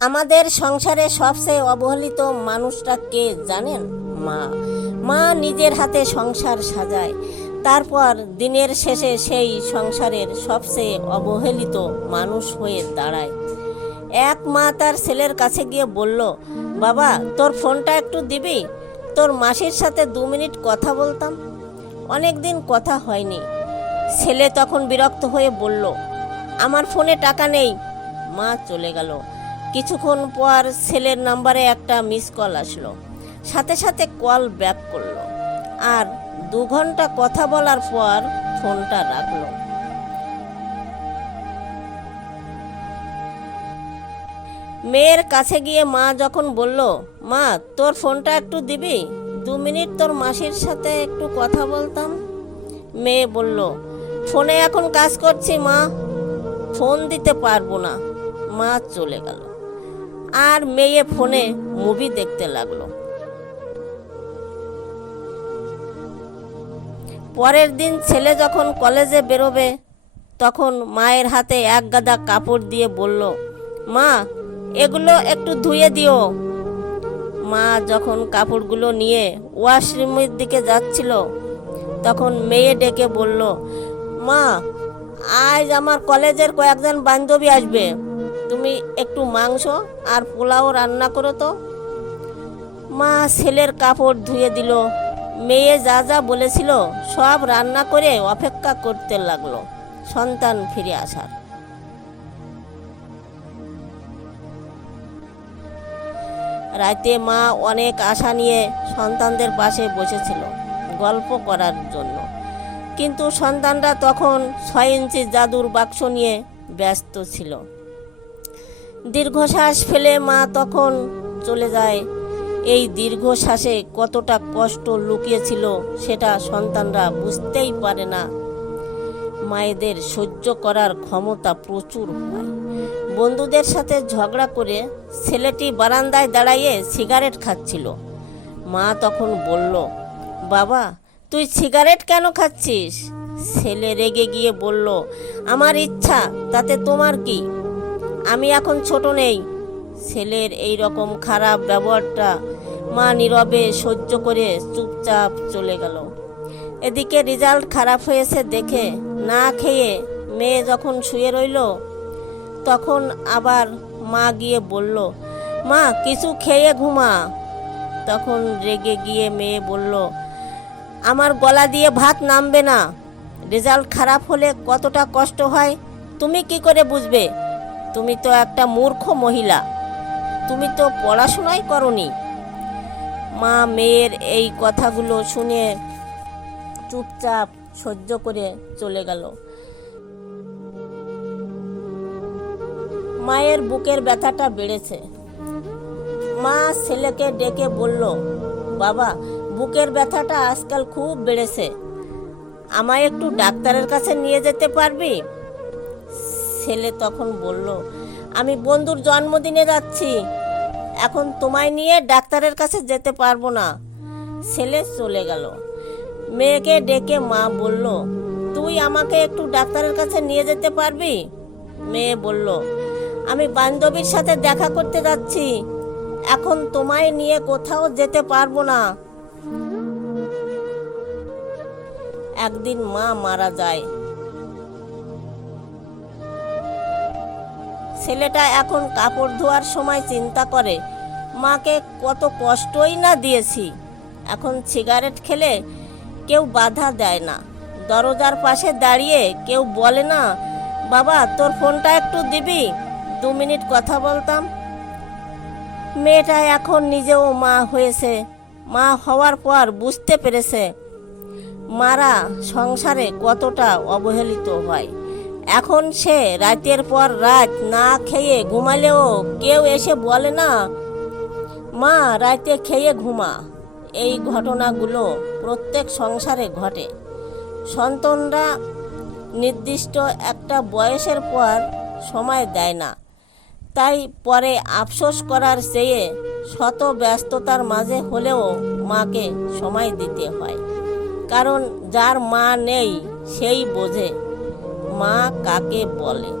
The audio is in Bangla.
আমাদের সংসারে সবচেয়ে অবহেলিত মানুষটা কে জানেন? মা। মা নিজের হাতে সংসার সাজায়, তারপর দিনের শেষে সেই সংসারের সবচেয়ে অবহেলিত মানুষ হয়ে দাঁড়ায়। এক মা তার ছেলের কাছে গিয়ে বলল, বাবা তোর ফোনটা একটু দিবি? তোর মাসির সাথে 2 মিনিট কথা বলতাম। অনেক দিন কথা হয়নি। ছেলে তখন বিরক্ত হয়ে বলল, আমার ফোনে টাকা নেই। মা চলে গেল। কিছুক্ষণ পর ছেলের নাম্বারে একটা মিস কল আসলো। সাথে সাথে কল ব্যাক করলো, আর 2 ঘন্টা কথা বলার পর ফোনটা রাখলো। মেয়ের কাছে গিয়ে মা যখন বলল, মা তোর ফোনটা একটু দিবি? 2 মিনিট তোর মাসির সাথে একটু কথা বলতাম। মেয়ে বলল, ফোনে এখন কাজ করছি মা, ফোন দিতে পারবো না। মা চলে গেল, আর মেয়ে ফোনে মুভি দেখতে লাগলো। পরের দিন ছেলে যখন কলেজে বেরোবে, তখন মায়ের হাতে এক গাদা কাপড় দিয়ে বলল, মা এগুলো একটু ধুয়ে দিও। মা যখন কাপড়গুলো নিয়ে ওয়াশরুমের দিকে যাচ্ছিল, তখন মেয়ে ডেকে বলল, মা আজ আমার কলেজের কয়েকজন বান্ধবী আসবে, তুমি একটু মাংস আর পোলাও রান্না করো তো। মা ছেলের কাপড় ধুয়ে দিল। মেয়ে যা যা বলেছিল সব রান্না করে অপেক্ষা করতে লাগলো সন্তান ফিরে আসার। রাতে মা অনেক আশা নিয়ে সন্তানদের পাশে বসেছিল গল্প করার জন্য, কিন্তু সন্তানরা তখন 6 ইঞ্চি জাদুর বাক্স নিয়ে ব্যস্ত ছিল। দীর্ঘশ্বাস ফেলে মা তখন চলে যায়। এই দীর্ঘশ্বাসে কতটা কষ্ট লুকিয়েছিল সেটা সন্তানরা বুঝতেই পারে না। মায়েদের সহ্য করার ক্ষমতা প্রচুর হয়। বন্ধুদের সাথে ঝগড়া করে ছেলেটি বারান্দায় দাঁড়িয়ে সিগারেট খাচ্ছিল। মা তখন বলল, বাবা তুই সিগারেট কেন খাচ্ছিস? ছেলে রেগে গিয়ে বলল, আমার ইচ্ছা, তাতে তোমার কি? আমি এখন ছোট নেই। ছেলের এই রকম খারাপ ব্যবহারটা মা নীরবে সহ্য করে চুপচাপ চলে গেল। এদিকে রেজাল্ট খারাপ হয়েছে দেখে না খেয়ে মেয়ে যখন শুয়ে রইল, তখন আবার মা গিয়ে বলল, মা কিছু খেয়ে ঘুমা। তখন রেগে গিয়ে মেয়ে বলল, আমার গলা দিয়ে ভাত নামবে না। রেজাল্ট খারাপ হলে কতটা কষ্ট হয় তুমি কি করে বুঝবে? তুমি তো একটা মূর্খ মহিলা, তুমি তো পড়াশোনাই করনি। মা মেয়ের এই কথাগুলো শুনে চুপচাপ সহ্য করে চলে গেল। মায়ের বুকের ব্যথাটা বেড়েছে। মা ছেলেকে ডেকে বলল, বাবা বুকের ব্যথাটা আজকাল খুব বেড়েছে, আমায় একটু ডাক্তারের কাছে নিয়ে যেতে পারবি? ছেলে তখন বলল, আমি বন্ধুর জন্মদিনে যাচ্ছি, এখন তোমায় নিয়ে ডাক্তারের কাছে যেতে পারবো না। ছেলে চলে গেল। মেয়েকে ডেকে মা বলল, তুই আমাকে একটু ডাক্তারের কাছে নিয়ে যেতে পারবি? মেয়ে বলল, আমি বান্ধবীর সাথে দেখা করতে যাচ্ছি, এখন তোমায় নিয়ে কোথাও যেতে পারবো না। একদিন মা মারা যায়। ছেলেটা এখন কাপড় ধোয়ার সময় চিন্তা করে, মাকে কত কষ্টই না দিয়েছি। এখন সিগারেট খেলে কেউ বাধা দেয় না, দরজার পাশে দাঁড়িয়ে কেউ বলে না, বাবা তোর ফোনটা একটু দিবি? 2 মিনিট কথা বলতাম। মেয়েটা এখন নিজেও মা হয়েছে। মা হওয়ার পর বুঝতে পেরেছে মারা সংসারে কতটা অবহেলিত হয়। এখন সে রাতের পর রাত না খেয়ে ঘুমালেও কেউ এসে বলে না, মা রাতে খেয়ে ঘুমা। এই ঘটনাগুলো প্রত্যেক সংসারে ঘটে। সন্তানরা নির্দিষ্ট একটা বয়সের পর সময় দেয় না, তাই পরে আফসোস করার চেয়ে শত ব্যস্ততার মাঝে হলেও মাকে সময় দিতে হয়। কারণ যার মা নেই সেই বোঝে মা কাকে বলে।